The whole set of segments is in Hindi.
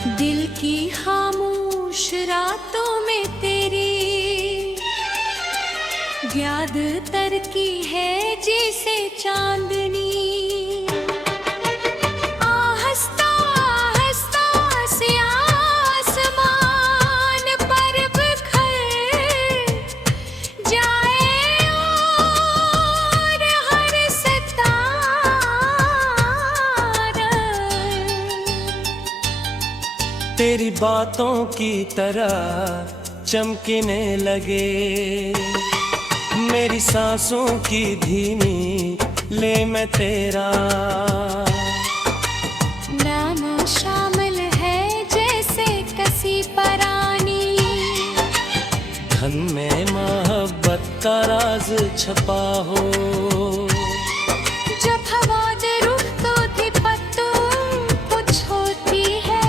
दिल की खामोश रातों में तेरी याद तरकी है जैसे चांदनी। आहस्ता आहस्ता से आसमान पर बिखर जाए और हर सितारा तेरी बातों की तरह चमकने लगे। मेरी सांसों की धीमी ले मैं तेरा नाम शामिल है जैसे कसी परानी। धन में मोहब्बत का राज छपा हो। जब हवा दे रुख तो थी पत्तों कुछ होती है।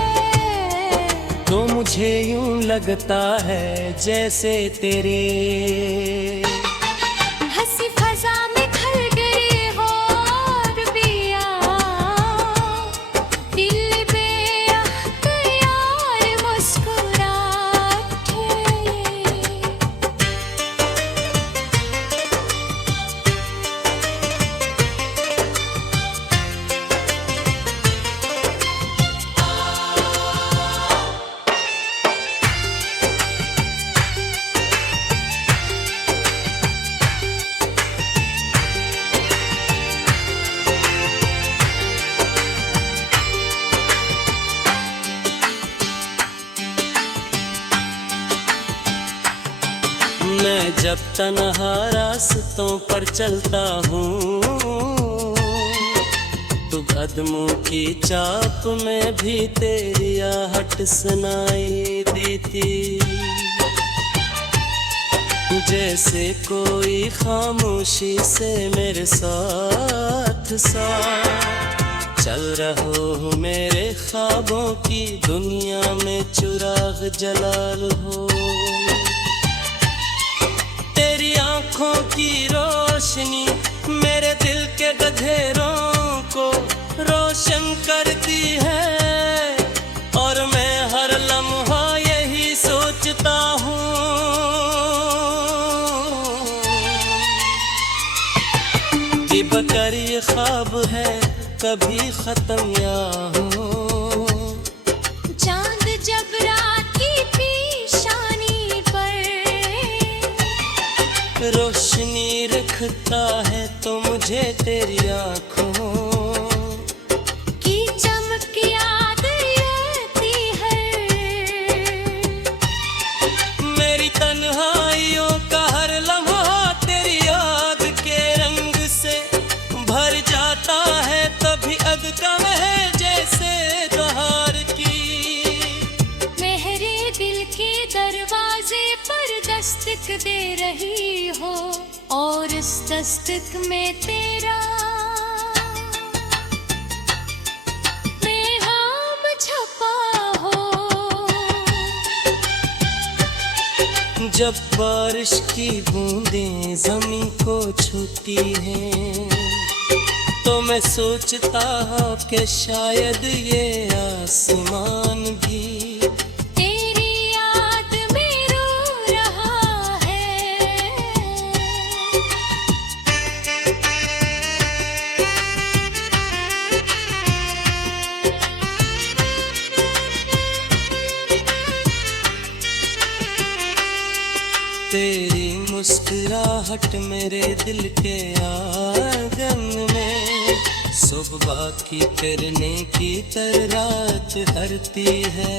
तो मुझे यूं लगता है जैसे तेरे हंसी फजा में खल गए हो और बिया दिल बेअख्तियार मुस्कुराते। मैं जब तन्हा रास्तों पर चलता हूँ तो कदमों की चाप में भी तेरी आहट सुनाई देती। जैसे कोई खामोशी से मेरे साथ साथ चल रहो हो। मेरे ख्वाबों की दुनिया में चिराग जलाल हो। तेरी आंखों की रोशनी मेरे दिल के गधेरों को रोशन करती है। और मैं हर लम्हा यही सोचता हूँ कि बकर ये ख्वाब है कभी खत्म या हो। चांद जब रात की पेशानी पर रोशनी रखता है तो मुझे तेरी आँखों की चमक याद आती है। मेरी तन्हाइयों का हर लम्हा तेरी याद के रंग से भर जाता है। तभी अद कम है जैसे बहार की। मेरे दिल के दरवाजे पर दस्तक दे रही हो और इस दस्तक में तेरा पैगाम छपा हो। जब बारिश की बूंदें जमीन को छूती हैं तो मैं सोचता हूँ कि शायद ये आसमान भी तेरी याद में रो रहा है। तेरी मुस्कुराहट मेरे दिल के आंगन में सुबह की किरणें की तरह रात हरती है।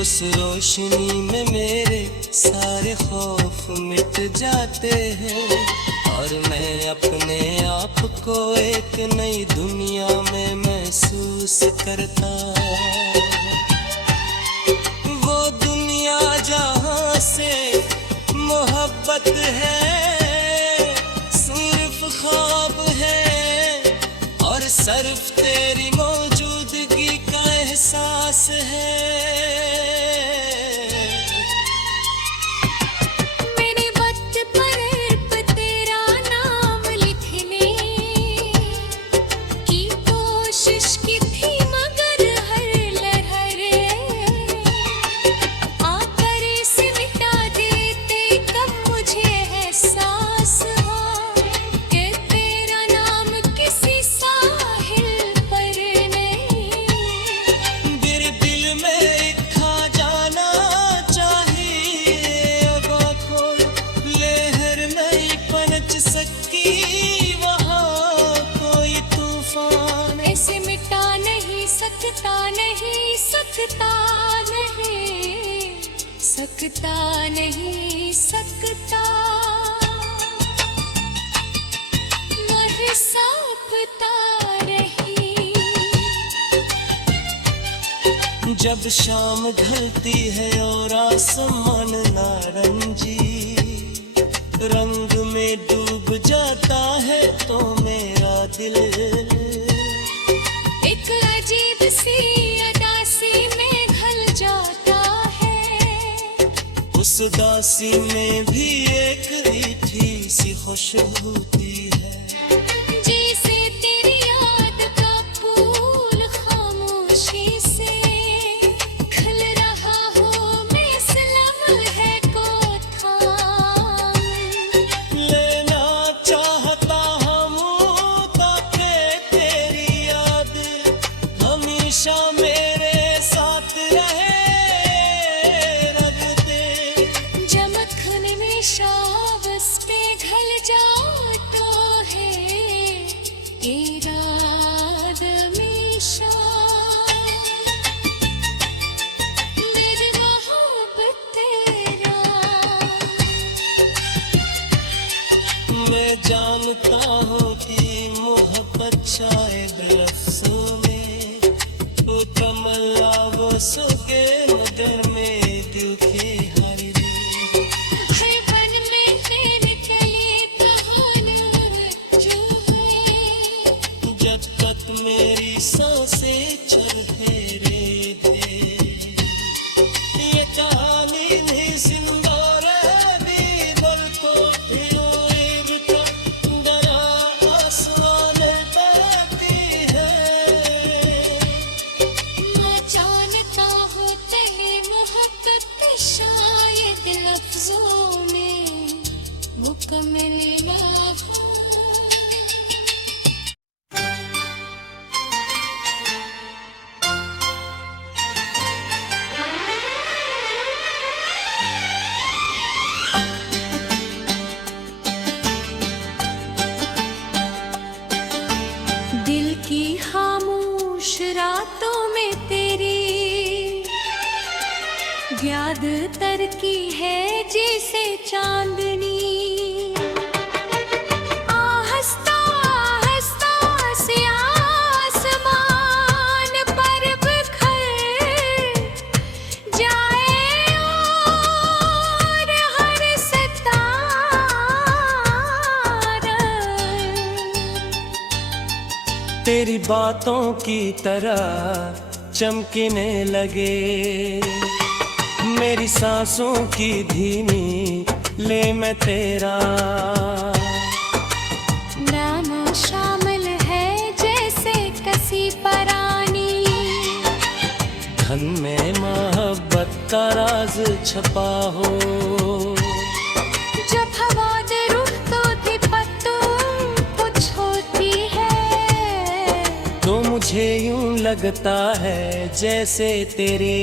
उस रोशनी में मेरे सारे खौफ मिट जाते हैं। और मैं अपने आप को एक नई दुनिया में महसूस करता। वो दुनिया जहाँ से मोहब्बत है सिर्फ ख्वाब है। और सिर्फ तेरी मौजूदगी का एहसास है। मेरे वक्त पर तेरा नाम लिखने की तो सकता नहीं, सकता नहीं, सकता नहीं, सकता न हिसाबता रही। जब शाम ढलती है और आसमान नारंगी रंग में डूब जाता है तो मेरा दिल एक अजीब सी अदासी में घल जाता है। उस दासी में भी एक मीठी सी खुशबू होती है। जैसे तेरी याद का फूल खामोशी से खिल रहा हो, मैं इस लम्हे को थाम लेना चाहता हम ताकि तेरी याद हमेशा मेरे साथ रहे। रब दे जमखन में शाबस पे घल जा तो है इराद में शाम मेरी मोहब्बत तेरा। मैं जानता हूँ कि मोहब्बत शायद लफ्जों में वो तमन्ना वो सुके मगर में दिल के हर दिन है बन में तेरे के लिए कहानी जो है। जब तक मेरी सांसें चलते रे दे ये कहानी नहीं जिंदा रही बोल तो फिर तक डरा आसमान बहती है। मैं जानता हूँ तेरी मोहब्बत शायद लफ्जों में मुकम्मल ना हो। दिल की खामोश रातों में तेरी याद तरकी है जैसे चांदनी। आहस्ता आहस्ता से आसमान पर बिखर जाए और हर सितारा तेरी बातों की तरह चमकने लगे मेरी सांसों की धीमी ले मैं तेरा नाम शामिल है जैसे कसी परानी। धन में मोहब्बत का राज छपा हो। जब हवा दे रुख तो थी पत्तों कुछ होती है। तो मुझे यूं लगता है जैसे तेरे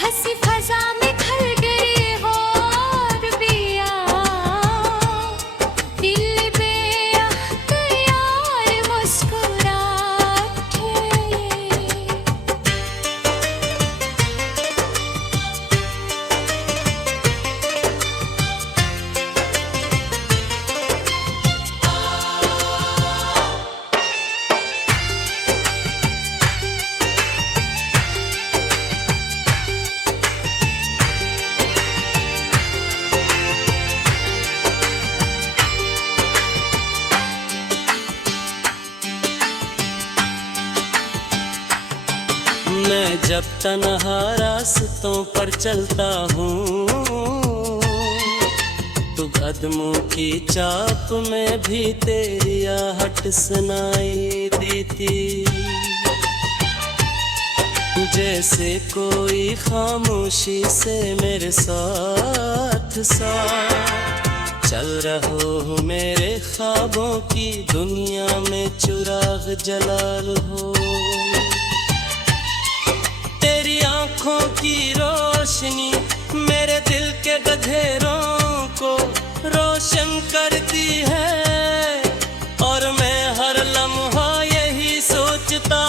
हंसी फजा में खल गए हो और बिया दिल बेअख्तियार मुस्कुराते। मैं जब तन्हा रास्तों पर चलता हूँ तो कदमों की चाप में भी तेरी आहट सुनाई देती। जैसे कोई खामोशी से मेरे साथ साथ चल रहो हो मेरे ख्वाबों की दुनिया में चिराग जलाल हो। तेरी आंखों की रोशनी मेरे दिल के गधेरों को रोशन करती है और मैं हर लम्हा यही सोचता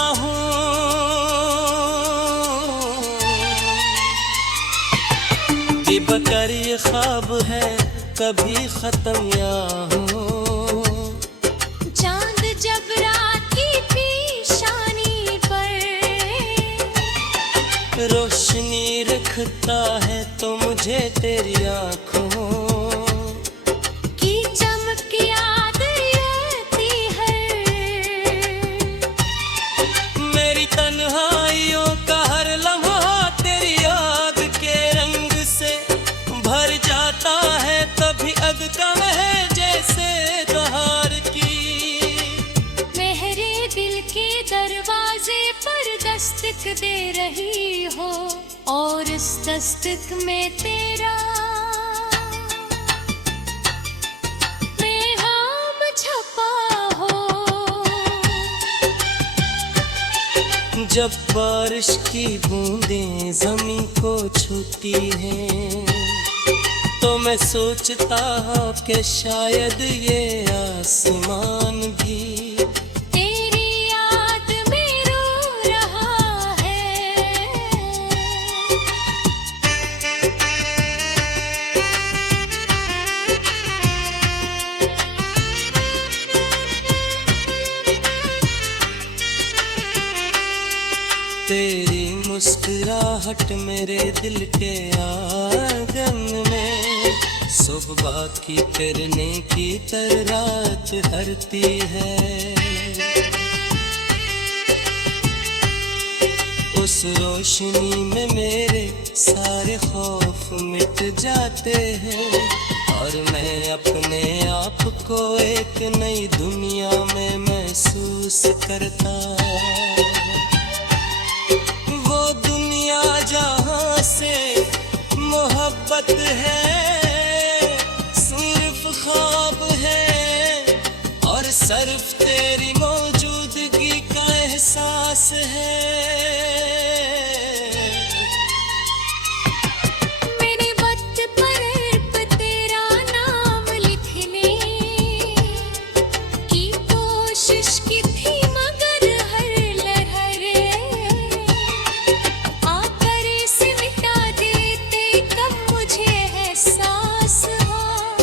कभी खत्म या हो। चांद जब रात की पेशानी पर रोशनी रखता है तो मुझे तेरी आँखों की चमक याद आती है। मेरी तन्हाइयों का हर लम्हा तेरी याद के रंग से भर जाता है। तभी अधकम है जैसे बहार की। मेरे दिल के दरवाजे पर दस्तक दे रही हो और इस दस्तक में तेरा पैगाम छपा हो। जब बारिश की बूंदें जमीन को छूती हैं तो मैं सोचता हूँ कि शायद ये आसमान भी तेरी याद में रो रहा है। तेरी मुस्कुराहट मेरे दिल के आंगन में सुबह की करने की तरह रात हरती है। उस रोशनी में मेरे सारे खौफ मिट जाते हैं और मैं अपने आप को एक नई दुनिया में महसूस करता। वो दुनिया जहाँ से मोहब्बत है सिर्फ ख्वाब है और सिर्फ तेरी मौजूदगी का एहसास है। मेरे वक्त पर तेरा नाम लिखने की कोशिश की थी मगर हर लहरे आकर इसे मिटा देते। कब मुझे एहसास हुआ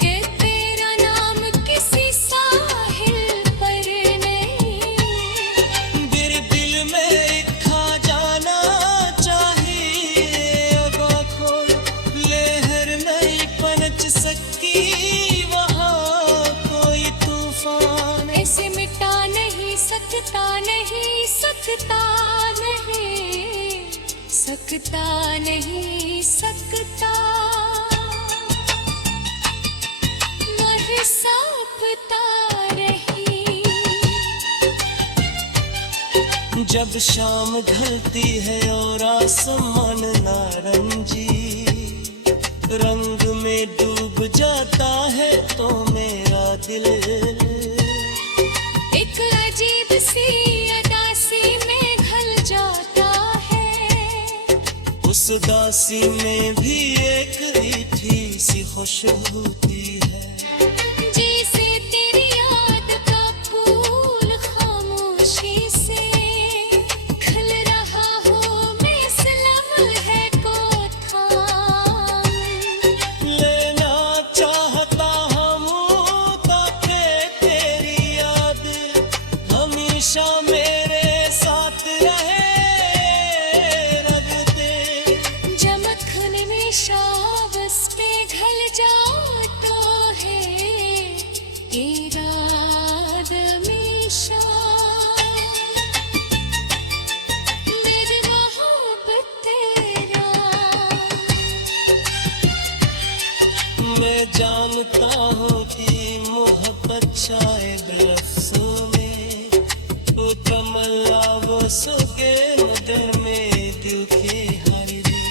कि तेरा नाम किसी साहिल पर नहीं। मेरे दिल में एक खा जाना चाहिए अब आँखों लहर नहीं पनच सकती वहाँ कोई तूफान। ऐसे मिटा नहीं सकता, नहीं सकता, नहीं सकता, नहीं सकता। मर सापता रही। जब शाम ढलती है और आसमान नारंगी रंग में डूब जाता है तो मेरा दिल एक अजीब सी अदासी में घल जाता है। उस दासी में भी एक मीठी सी खुशबू होती है। जैसे तेरी याद का फूल खामोशी से खिल रहा हो। मैं सलाम है को थाम लेना चाहता हम ताकि तेरी याद हमेशा मेरे साथ रहे। रब दे जमखन में शाबस पे घल जा तो है इराद हमेशा। मेरी मोहब्बत तेरा मैं जानता हूँ कि मोहब्बत शायद लफ्ज़ों में वो तमन्ना वो सोगे मगर में दिल के हर दिल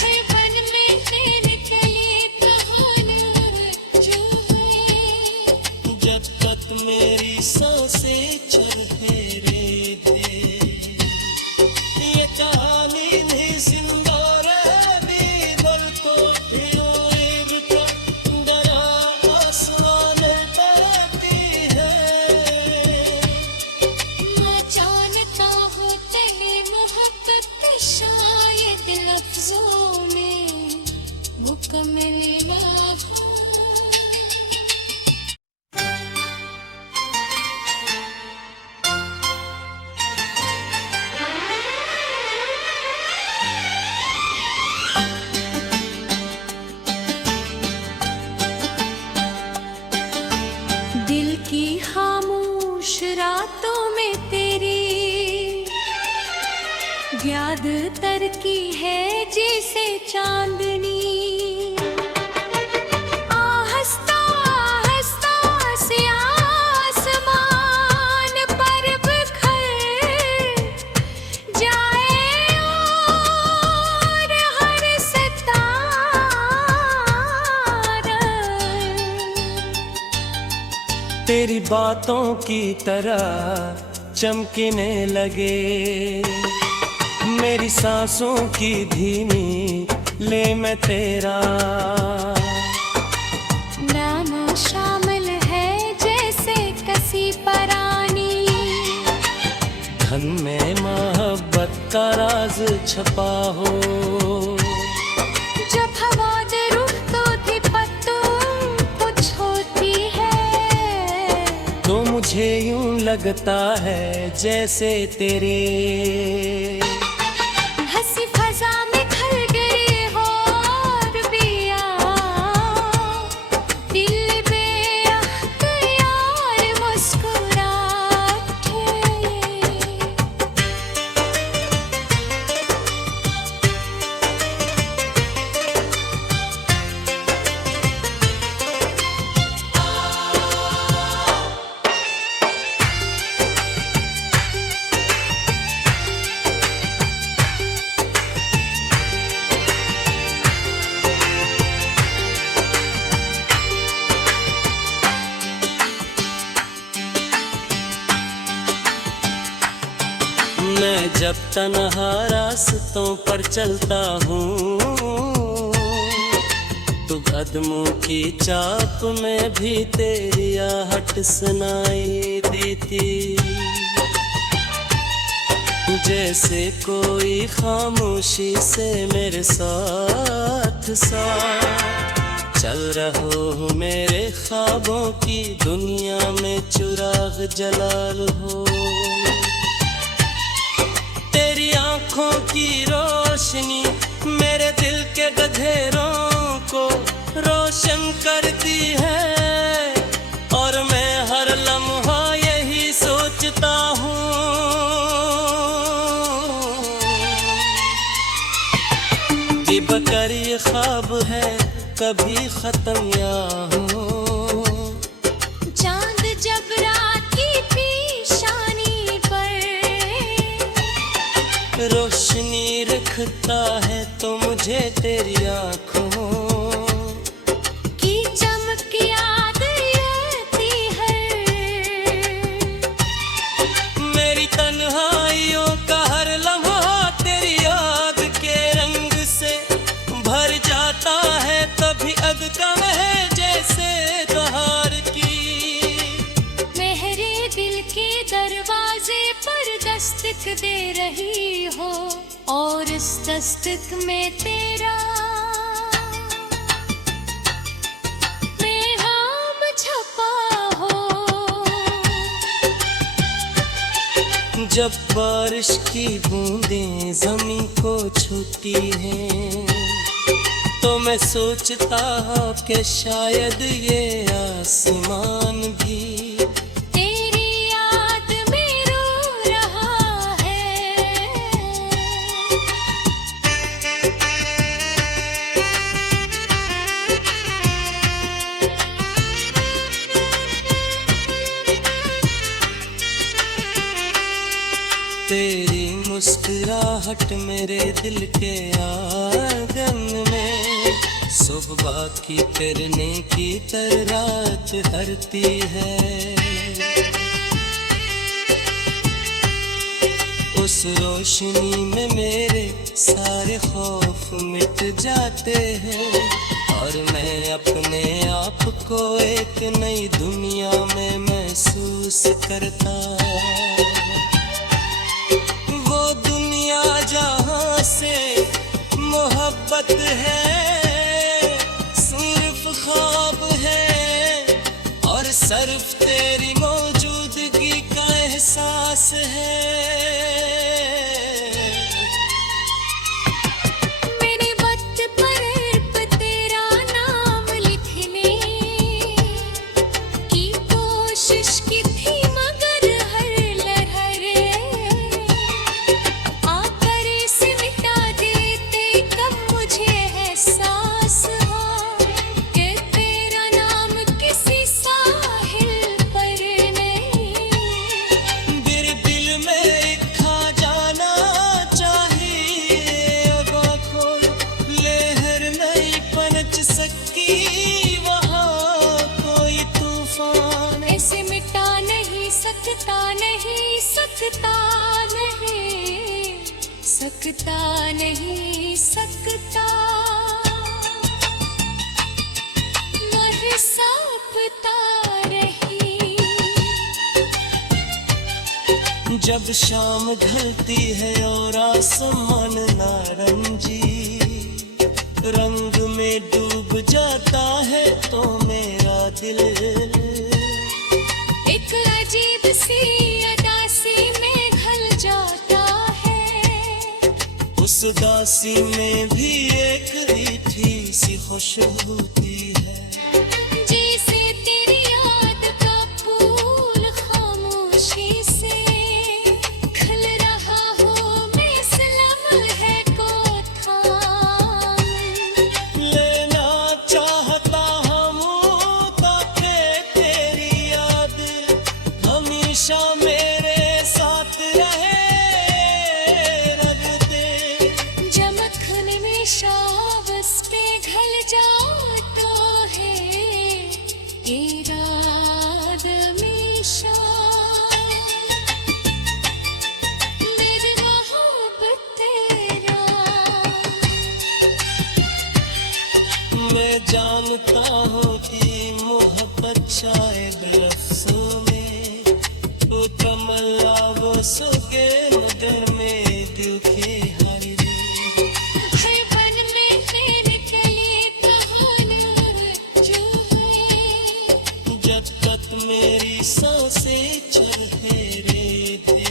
है बन में तेरे कली कहानी जो है। जब तक मेरी सांसें चलते रे दे ये कहानी नहीं जिंदा रहे बल तो थियो एक दरा आसमान बहती है। मैं जानता हूँ तेरी मोहब्बत शायद लफ्जों में मुकम्मल ना हो। बातों में तेरी याद तरकी है जैसे चांदनी। आहस्ता आहस्ता से आसमान पर बिखर जाए और हर सितारा तेरी बातों की तरह चमकने लगे। मेरी सांसों की धीमी ले मैं तेरा नाम शामिल है जैसे कसी परानी। धन में मोहब्बत का राज छपा हो। जब हवा दे रुख तो थी पत्तों कुछ होती है। तो मुझे यूं लगता है जैसे तेरे हंसी फजा में खल गए हो और बिया दिल बेअख्तियार मुस्कुराते। मैं जब तन्हा रास्तों पर चलता हूँ तो कदमों की चाप में भी तेरी आहट सुनाई देती। जैसे कोई खामोशी से मेरे साथ साथ चल रहो हूँ मेरे ख्वाबों की दुनिया में चुराग जलाल हो। तेरी आंखों की रोशनी मेरे दिल के गधेरों को रोशन करती है और मैं हर लम्हा यही सोचता हूँ कि बकर ये ख्वाब है कभी खत्म या हो। चांद जब रात की पेशानी पर रोशनी रखता है तो मुझे तेरी आँखों की चमक याद आती है। मेरी तन्हाइयों का हर लम्हा तेरी याद के रंग से भर जाता है। तभी अदकम है जैसे बहार की मेरे दिल के दरवाजे पर दस्तक दे रही हो और इस दस्तक में तेरा पैगाम छपा हो। जब बारिश की बूंदें जमीन को छूती हैं तो मैं सोचता हूँ कि शायद ये आसमान भी तेरी याद में रो रहा है। तेरी मुस्कुराहट मेरे दिल के आंगन में सुबह की करने की तरह रात हरती है। उस रोशनी में मेरे सारे खौफ मिट जाते हैं और मैं अपने आप को एक नई दुनिया में महसूस करता। वो दुनिया जहाँ से मोहब्बत है सिर्फ ख्वाब है और सिर्फ तेरी मौजूदगी का एहसास है। मेरे वक्त पर तेरा नाम लिखने की कोशिश की थी मगर हर सकता नहीं, सकता नहीं सकता, मैं हिसाबता रही। जब शाम ढलती है और आसमान नारंगी रंग में डूब जाता है तो मेरा दिल एक अजीब सी अदासी में ढल जाता है। उस दासी में भी एक मीठी सी खुशबू होती है। जैसे तेरी याद का फूल खामोशी से खिल रहा हो, मैं इस लम्हे को थाम लेना चाहता हम ताकि तेरी याद हमेशा मेरे साथ रहे। रब दे जमखन में शावस पे ढल जाता है इराद में शाम। मेरे मोहब्बत तेरा मैं जानता हूँ कि मोहब्बत शायद लफ्ज़ों में तो तमन्ना वो सोगे मगर में दिल के हर दिन है वन में खैर के लिए कहानी जो है। जब तक मेरी सांसें चले रे दिल